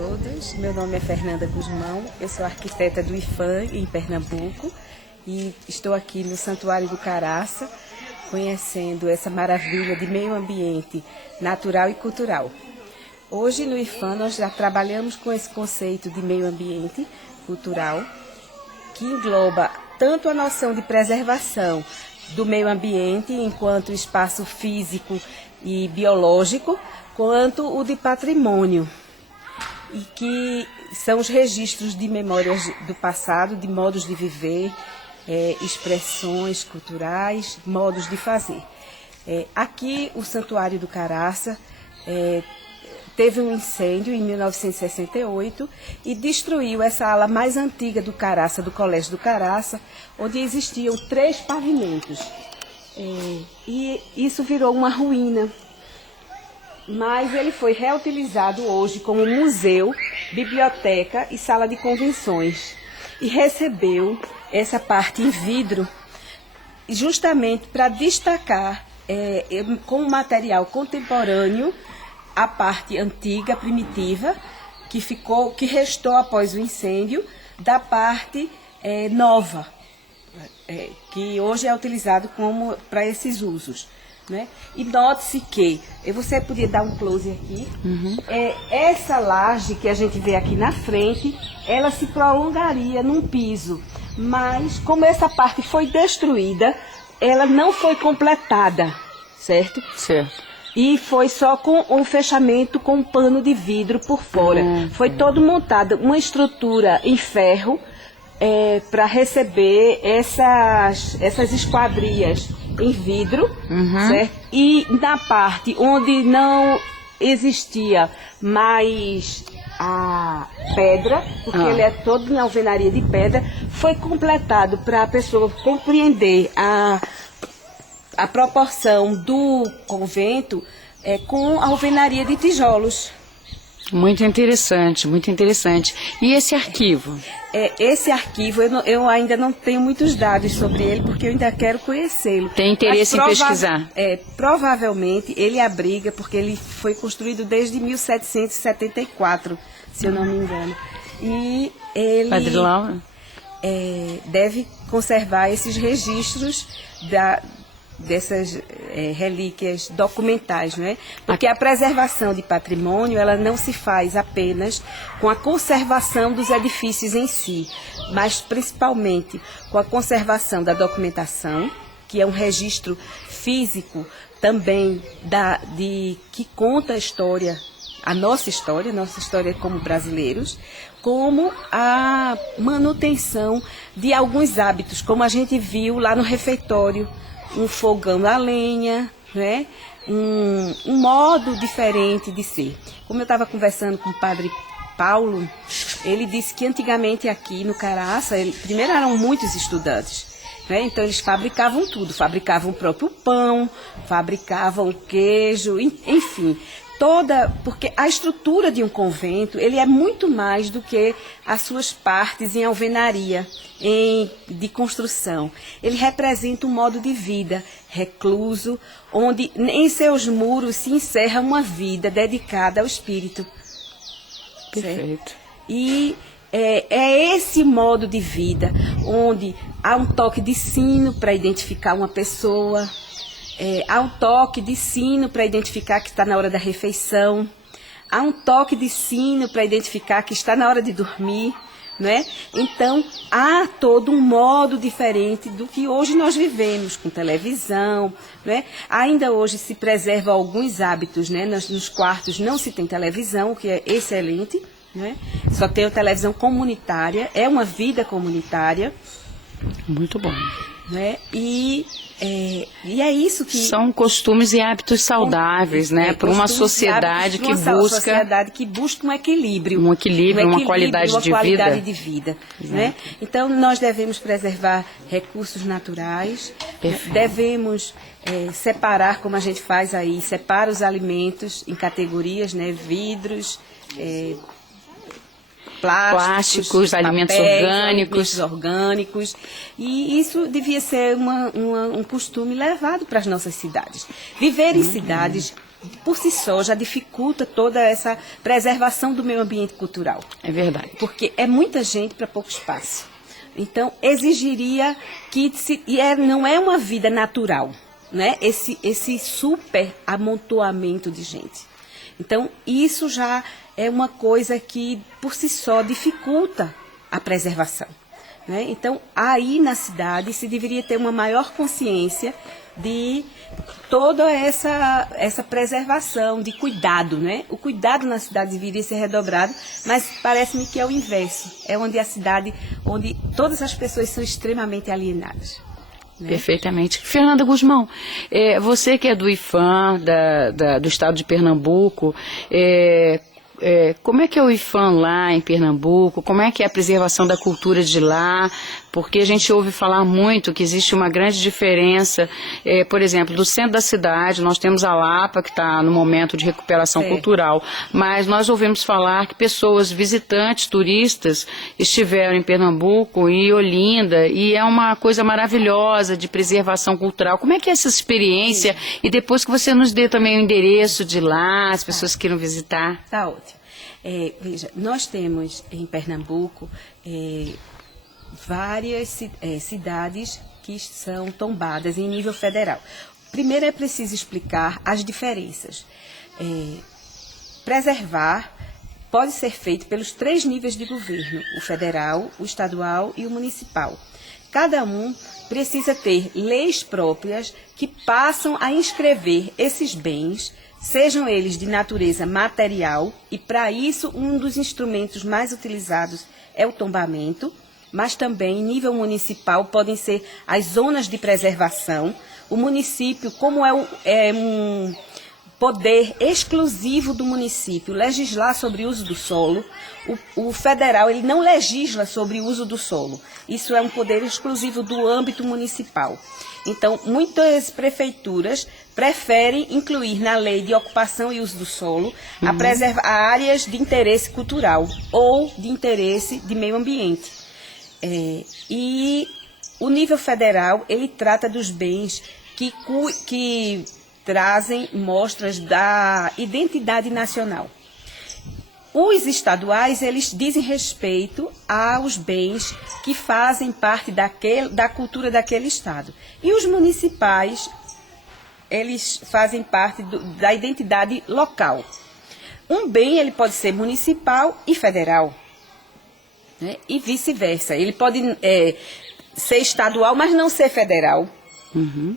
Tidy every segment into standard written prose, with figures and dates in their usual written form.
todos. Meu nome é Fernanda Guzmão, eu sou arquiteta do IFAM em Pernambuco e estou aqui no Santuário do Caraça, conhecendo essa maravilha de meio ambiente natural e cultural. Hoje no IFAM nós já trabalhamos com esse conceito de meio ambiente cultural, que engloba tanto a noção de preservação do meio ambiente enquanto espaço físico e biológico, quanto o de patrimônio, e que são os registros de memórias do passado, de modos de viver, expressões culturais, modos de fazer. Aqui o Santuário do Caraça teve um incêndio em 1968 e destruiu essa ala mais antiga do Caraça, do Colégio do Caraça, onde existiam 3 pavimentos. E isso virou uma ruína. Mas ele foi reutilizado hoje como museu, biblioteca e sala de convenções. E recebeu essa parte em vidro justamente para destacar como material contemporâneo a parte antiga, primitiva, que restou após o incêndio, da parte nova, que hoje é utilizado para esses usos. Né? E note-se que, você podia dar um close aqui, essa laje que a gente vê aqui na frente, ela se prolongaria num piso, mas como essa parte foi destruída, ela não foi completada, certo? Certo. E foi só com o fechamento com um pano de vidro por fora. Foi todo montado, uma estrutura em ferro para receber essas esquadrias em vidro, certo? E na parte onde não existia mais a pedra, porque ele é todo em alvenaria de pedra, foi completado para a pessoa compreender a proporção do convento com a alvenaria de tijolos. Muito interessante, muito interessante. E esse arquivo? Esse arquivo, eu ainda não tenho muitos dados sobre ele, porque eu ainda quero conhecê-lo. Tem interesse em pesquisar? Provavelmente ele abriga, porque ele foi construído desde 1774, se eu não me engano. E ele Padre Laura? Deve conservar esses registros dessas relíquias documentais, não é? Porque a preservação de patrimônio, ela não se faz apenas com a conservação dos edifícios em si, mas principalmente com a conservação da documentação, que é um registro físico também que conta a história, a nossa história como brasileiros, como a manutenção de alguns hábitos, como a gente viu lá no refeitório, um fogão a lenha, né? Um modo diferente de ser. Como eu estava conversando com o padre Paulo, ele disse que antigamente aqui no Caraça, primeiro eram muitos estudantes, né? Então eles fabricavam tudo, fabricavam o próprio pão, fabricavam queijo, enfim, porque a estrutura de um convento, ele é muito mais do que as suas partes em alvenaria, de construção. Ele representa um modo de vida recluso, onde em seus muros se encerra uma vida dedicada ao espírito. Perfeito. Certo? E é esse modo de vida, onde há um toque de sino para identificar uma pessoa, há um toque de sino para identificar que está na hora da refeição, há um toque de sino para identificar que está na hora de dormir, né? Então, há todo um modo diferente do que hoje nós vivemos, com televisão, né? Ainda hoje se preserva alguns hábitos, né? Nos quartos não se tem televisão, o que é excelente, né? Só tem a televisão comunitária, é uma vida comunitária. Muito bom. Né? E é isso que... São costumes e hábitos saudáveis, né? Para uma sociedade que busca um equilíbrio. Uma qualidade de vida. Né? Então, nós devemos preservar recursos naturais, devemos separar, como a gente faz aí, separa os alimentos em categorias, né? Vidros, plásticos, alimentos orgânicos, e isso devia ser um costume levado para as nossas cidades. Viver em cidades por si só, já dificulta toda essa preservação do meio ambiente cultural. É verdade. Porque é muita gente para pouco espaço. Então, exigiria que... não é uma vida natural, né? Esse super amontoamento de gente. Então, isso já é uma coisa que, por si só, dificulta a preservação, né? Então, aí na cidade se deveria ter uma maior consciência de toda essa preservação, de cuidado, né? O cuidado na cidade deveria ser redobrado, mas parece-me que é o inverso. É onde a cidade, onde todas as pessoas são extremamente alienadas. Né? Perfeitamente. Fernanda Guzmão, você que é do IPHAN, do estado de Pernambuco, como é que é o IPHAN lá em Pernambuco? Como é que é a preservação da cultura de lá? Porque a gente ouve falar muito que existe uma grande diferença, por exemplo, do centro da cidade, nós temos a Lapa, que está no momento de recuperação cultural, mas nós ouvimos falar que pessoas, visitantes, turistas, estiveram em Pernambuco e Olinda, e é uma coisa maravilhosa de preservação cultural. Como é que é essa experiência? E depois que você nos dê também o endereço de lá, as pessoas que queiram visitar. Tá ótimo. Veja, nós temos em Pernambuco várias cidades que são tombadas em nível federal. Primeiro é preciso explicar as diferenças. Preservar pode ser feito pelos 3 níveis de governo, o federal, o estadual e o municipal. Cada um precisa ter leis próprias que passam a inscrever esses bens, sejam eles de natureza material, e para isso um dos instrumentos mais utilizados é o tombamento, mas também em nível municipal podem ser as zonas de preservação. O município, como é um poder exclusivo do município legislar sobre o uso do solo, o federal ele não legisla sobre o uso do solo. Isso é um poder exclusivo do âmbito municipal. Então, muitas prefeituras preferem incluir na lei de ocupação e uso do solo a áreas de interesse cultural ou de interesse de meio ambiente. E o nível federal, ele trata dos bens que trazem mostras da identidade nacional. Os estaduais, eles dizem respeito aos bens que fazem parte da cultura daquele estado. E os municipais, eles fazem parte da identidade local. Um bem, ele pode ser municipal e federal, né? E vice-versa. Ele pode ser estadual, mas não ser federal. Uhum.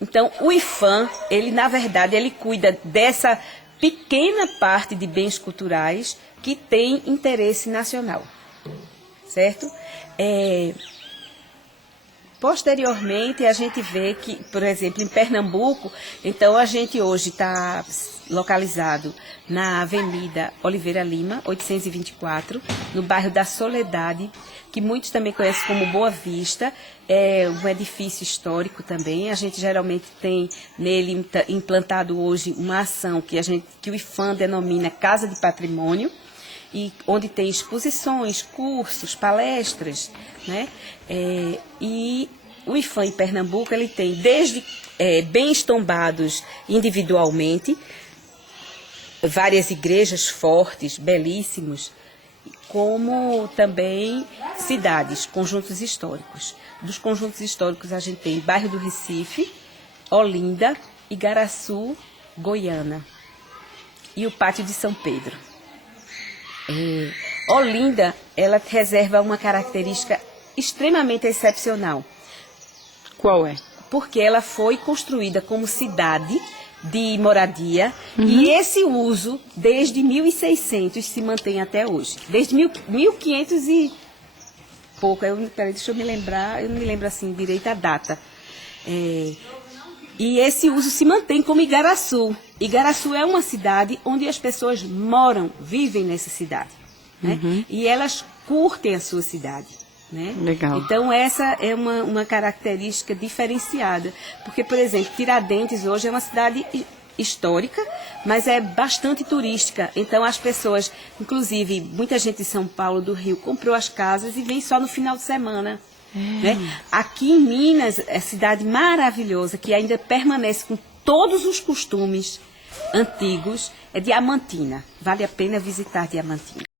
Então, o IPHAN, ele, na verdade, ele cuida dessa pequena parte de bens culturais que tem interesse nacional, certo? Posteriormente, a gente vê que, por exemplo, em Pernambuco, então a gente hoje está localizado na Avenida Oliveira Lima, 824, no bairro da Soledade, que muitos também conhecem como Boa Vista. É um edifício histórico também. A gente geralmente tem nele implantado hoje uma ação que o IPHAN denomina Casa de Patrimônio, e onde tem exposições, cursos, palestras, né? E o IPHAN em Pernambuco, ele tem desde bens tombados individualmente, várias igrejas fortes, belíssimos, como também cidades, conjuntos históricos. Dos conjuntos históricos a gente tem Bairro do Recife, Olinda, Igaraçu, Goiânia e o Pátio de São Pedro. Olinda, ela reserva uma característica extremamente excepcional. Qual é? Porque ela foi construída como cidade de moradia, e esse uso, desde 1600, se mantém até hoje. Desde 1500 e pouco. Deixa eu me lembrar, eu não me lembro assim direito a data. E esse uso se mantém como Igaraçu. Igaraçu é uma cidade onde as pessoas moram, vivem nessa cidade, né? E elas curtem a sua cidade, né? Legal. Então essa é uma característica diferenciada, porque, por exemplo, Tiradentes hoje é uma cidade histórica, mas é bastante turística. Então as pessoas, inclusive muita gente de São Paulo, do Rio, comprou as casas e vem só no final de semana. Né? Aqui em Minas, é cidade maravilhosa, que ainda permanece com todos os costumes antigos, é Diamantina. Vale a pena visitar Diamantina.